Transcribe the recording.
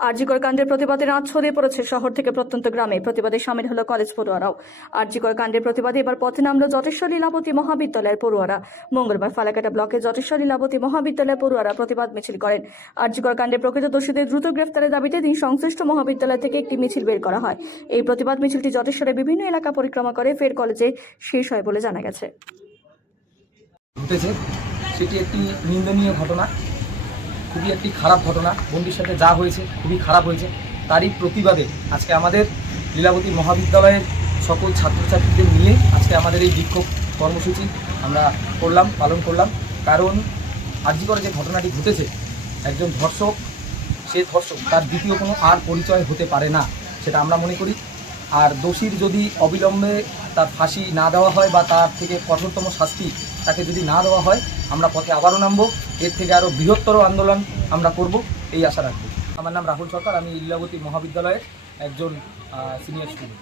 আরজিকর কাণ্ডের প্রতিবাদে রাত ছড়িয়ে পড়েছে শহর থেকে প্রত্যন্ত গ্রামে। প্রতিবাদে সামিল হলো কলেজ পড়ুয়ারাও। আরজিকর কাণ্ডের প্রতিবাদে এবার পথে নামলো জটেশ্বর লীলাবতী মহাবিদ্যালয়ের পড়ুয়ারা। মঙ্গলবার ফালাকাটা ব্লকে জটেশ্বর লীলাবতী মহাবিদ্যালয়ের পড়ুয়ারা প্রতিবাদ মিছিল করেন। আরজিকর কাণ্ডে প্রকৃত দোষীদের দ্রুত গ্রেফতারের দাবিতে দিন সংশ্লিষ্ট মহাবিদ্যালয় থেকে একটি মিছিল বের করা হয়। এই প্রতিবাদ মিছিলটি জটেশ্বরের বিভিন্ন এলাকা পরিক্রমা করে ফের কলেজে শেষ হয় বলে জানা গেছে। ঘটেছে সেটি একটি নিন্দনীয় ঘটনা, খুবই একটি খারাপ ঘটনা। বন্ধুর সাথে যা হয়েছে খুবই খারাপ হয়েছে। তারই প্রতিবাদে আজকে আমাদের লীলাবতী মহাবিদ্যালয়ের সকল ছাত্রছাত্রীদের নিয়ে আজকে আমাদের এই বিক্ষোভ কর্মসূচি আমরা পালন করলাম। কারণ আরজিকর যে ঘটনাটি ঘটেছে, একজন ধর্ষক, সে ধর্ষক, তার দ্বিতীয় কোনো আর পরিচয় হতে পারে না, সেটা আমরা মনে করি। আর দোষীর যদি অবিলম্বে তার ফাঁসি না দেওয়া হয় বা তার থেকে কঠোরতম শাস্তি তাকে যদি না দেওয়া হয়, আমরা পথে আবারও নামবো। এর থেকে আরও বৃহত্তর আন্দোলন আমরা করব, এই আশা রাখবো। আমার নাম রাহুল সরকার, আমি লীলাবতী মহাবিদ্যালয়ের একজন সিনিয়র স্টুডেন্ট।